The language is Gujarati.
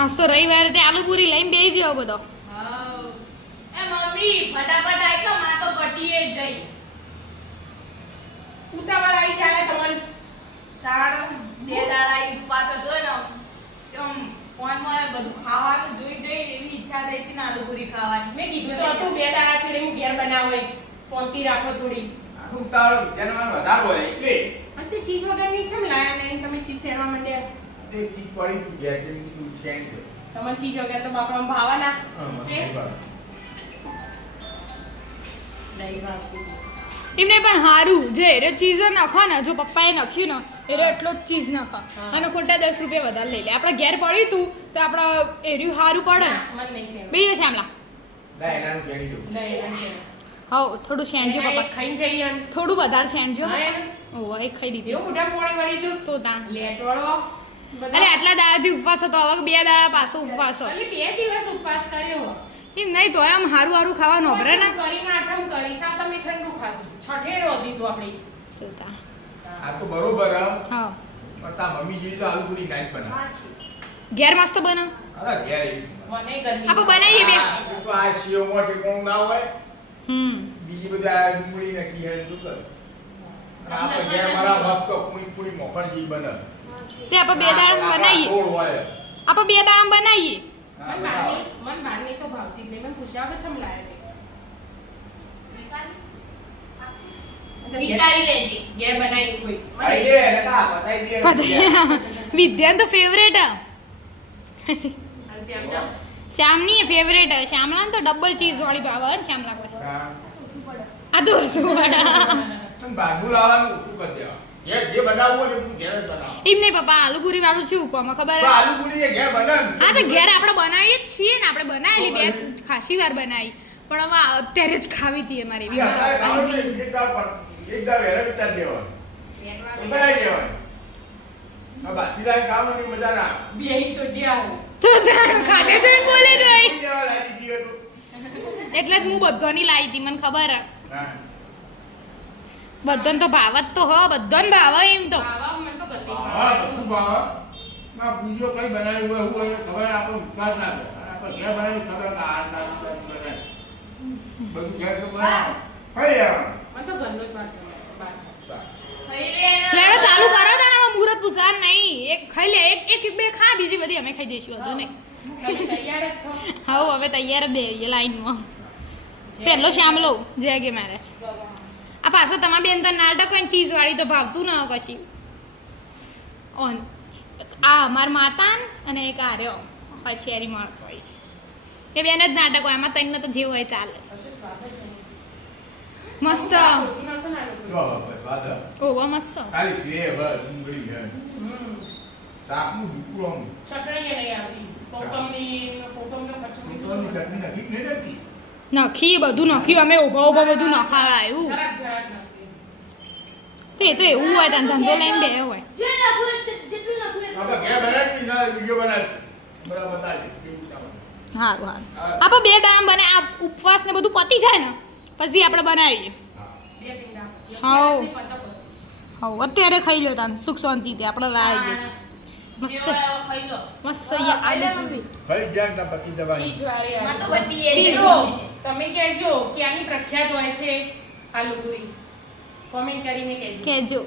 આજ તો રવિવારે તે આલુ પૂરી લઈને બેસી ગયો બધો. એ મમ્મી ફટાફટ આઈ તો માં તો પટીએ જ જઈ. ઉતાવળ આવી ચાલે તમને તાણ બે દાડા ઈ ઉપવાસ હતો ને તેમ ફોનમાં બધું ખાવાનું જોઈ જોઈ એવી ઈચ્છા થઈ હતી આલુ આલુપુરી ખાવાની. મેં કીધું તો તું બે દાડા છે હું ઘેર બનાવું શાંતિ રાખો થોડી. આખું વિદ્યાનમાં વધારો હોય એટલે. અને તે ચીઝ વગરની છે ને લાયા નહીં તમે ચીઝ શેરવા માંડ્યા. તે ચીજ પડી તું ઘેર જઈને તું શેણ દે. તમને ચીઝ વગર તો બાપડા ભાવા ના? કે? એમને પણ હારું. જે એરે ચીઝ નાખો ને જો પપ્પાએ નાખ્યું ને એરે એટલો જ ચીઝ નાખો. અને ખોટા દસ રૂપિયા વધારે લઈ લે. આપણે ઘેર પડ્યું તું તો આપણે એર્યું હારું પડે. બીજે છે લા, એનાનું શેણી દઉં. નહીં, નહીં શેરવા. હવ થોડું શેણજો પપ્પા. ખાઈ જઈએ થોડું વધારે શેણજો હા, એ ખાઈ દીધી. તું. લેટવાળો. અરે આટલા દાડાથી ઉપવાસ હતો હવે બે દાડા પાછો ઉપવાસ હોય. બે દિવસ ઉપવાસ કર્યો. એમ નહીં તો એમ હારું હારું ખાવાનું હોભરે ને કરી આઠમ કરી સાતમે ઠંડુ ખાધું. છઠેરો દીધું આપણે. તો તાં. આ તો બરોબર હા. હા. પણ તા મમ્મી જેવી તો આલુપુરી ના જ બનાવે. ઘેર મસ્ત બનાવ અરે ઘેર મને ગરમી આપણે બનાવીએ બે. તો આ શિયોમાં કોણ ના હોય હમ. બીજી બધા આ ડુંગળી હે હોય કર. અને ઘેર મારા મસ્ત પૂરી પૂરી મોખણ જેવી બને તે આપણે બે દાડા બનાવીએ આપણે બે દાડા બનાવીએ મન બારની મન બારની તો ભાવતી જ નહીં. મને પૂછ્યા વગર ચમ લાયા વિચારી લેજે. ઘેર બનાવી કોઈ. ભાઈ દે બતાઈ દે. વિદ્યાન તો ફેવરેટ શ્યામની? ફેવરેટ શ્યામલા તો ડબલ ચીઝ વાળી ભાવે શ્યામલા આ તો શું બહારનું લાવવાનું શું કરી દેવા એમ નહીં પપ્પા આલુપુરી વાળું શું કોમાં ખબર હે? તો ઘેર આપણે બનાવીએ જ છીએ ને આપણે બનાવેલી બે ખાસી વાર બનાવી. પણ હવે અત્યારે જ ખાવી હતી અમારે એવી. એટલે જ હું બધોની લાવી હતી મને ખબર. બધાને તો ભાવ જ તો હ બધાને ભાવ એમ તો. હા. બીજો કઈ બનાવ્યું હોય, હું ખબર આપણો વિશ્વાસ ના. આપણે ઘેર બનાવી ખબર કે આ તારું તારું બનાવે. બધું ઘેર તો બનાવે. કઈ. મને તો ઘરનો સ્વાદ ને. લેડો ચાલુ કરો તાણે મુહૂર્ત પૂછા નહીં. એક ખાઈ લે એક એક બે ખા બીજી બધી અમે ખાઈ જઈશું હતો જ છો. હવે હવે તૈયાર જ દે લાઈનમાં. પહેલો શ્યામલો જય કે મારે આ પાછો તમારા બેન તો નાટક હોય ચીઝ વાળી તો ભાવતું ના હોય કશી. ઓન આ અમાર માતાન અને એક આ રહ્યો હોશિયારી મળતો હોય. એ બેન જ નાટક હોય એમાં તઈને તો જે હોય ચાલે. મસ્ત. ઓવા મસ્ત. આવતી કોકમની કોકમનો ચટણી નાખી બધું નખ્યું અમે ઊભા ઊભા બધું નખાયું આવ્યું તે તો એ તો એવું હોય તને ધંધો લઈને બે હોય. નાખવું સારું સારું આપણે બે દામ બને આ ઉપવાસ ને બધું પતી જાય ને પછી આપણે બનાવીએ. પછી. હા અત્યારે ખાઈ લો તને સુખ શાંતિથી આપણે લાવીએ મસ્ત મસ્ત આલુ પૂરી. ખાઈ તો. તમે કહેજો કે આની પ્રખ્યાત હોય છે આલુ પૂરી કોમેન્ટ કરીને કહેજો. કહેજો.